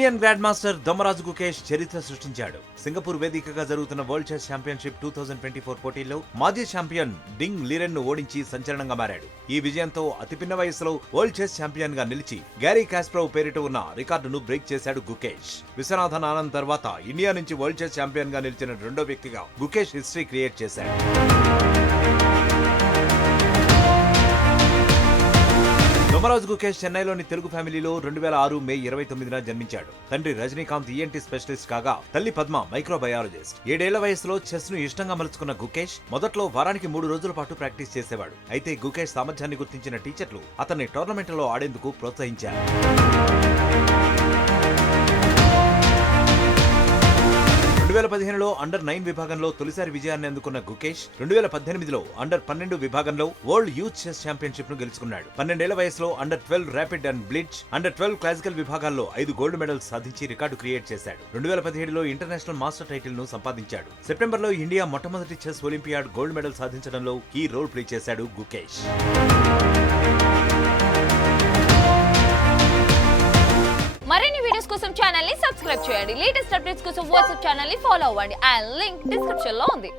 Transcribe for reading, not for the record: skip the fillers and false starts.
Indian grand master Dommaraju Gukesh చరిత్ర సృష్టించాడు. Singapore వేదికగా జరుగుతున్న వరల్డ్ చెస్ ఛాంపియన్షిప్ 2024 పోటీల్లో మాజీ ఛాంపియన్ డింగ్ లీరెన్ ను ఓడించి సంచలనంగా మారాడు. ఈ విజయంతో అతిపిన్న వయసులో వరల్డ్ చెస్ ఛాంపియన్ గా నిలిచి గ్యారీ కాస్పరోవ్ పేరిట ఉన్న రికార్డును బ్రేక్ చేశాడు గుకేష్. విశ్వనాథన్ ఆనంద్ తర్వాత ఇండియా నుంచి వరల్డ్ చెస్ ఛాంపియన్ గా నిలిచిన రెండో వ్యక్తిగా గుకేష్ హిస్టరీ క్రియేట్ చేశాడు. దొమ్మరాజు గుకేష్ చెన్నైలోని తెలుగు ఫ్యామిలీలో 2006 మే 29న జన్మించాడు. తండ్రి రజనీకాంత్ ఈఎన్టీ స్పెషలిస్ట్ కాగా తల్లి పద్మ మైక్రోబయాలజిస్ట్. 7 ఏళ్ల వయసులో చెస్ ను ఇష్టంగా మలుచుకున్న గుకేష్ మొదట్లో వారానికి 3 రోజుల పాటు ప్రాక్టీస్ చేసేవాడు. అయితే గుకేష్ సామర్థ్యాన్ని గుర్తించిన టీచర్లు అతన్ని టోర్నమెంట్లలో ఆడేందుకు ప్రోత్సహించారు. 2015లో అండర్-9 విభాగంలో తొలిసారి విజయాన్ని అందుకున్న గుకేష్ 2018లో అండర్-12 విభాగంలో వరల్డ్ యూత్ చెస్ ఛాంపియన్షిప్ ను గెలుచుకున్నాడు. 12 ఏళ్ల వయసులో అండర్-12 ర్యాపిడ్ అండ్ బ్లిట్జ్, అండర్-12 క్లాసికల్ విభాగాల్లో 5 గోల్డ్ మెడల్స్ సాధించి రికార్డు క్రియేట్ చేశాడు. 2017లో ఇంటర్నేషనల్ మాస్టర్ టైటిల్ ను సంపాదించాడు. సెప్టెంబర్లో ఇండియా మొట్టమొదటి చెస్ ఒలింపియాడ్ గోల్డ్ మెడల్ సాధించడంలో కీ రోల్ ప్లే చేశాడు గుకేష్. మరిన్ని వీడియోస్ కోసం ఛానల్ ని సబ్స్క్రైబ్ చేయండి. లేటెస్ట్ అప్డేట్స్ కోసం వాట్సాప్ ఛానల్ ని ఫాలో అవ్వండి. ఆ లింక్ డిస్క్రిప్షన్ లో ఉంది.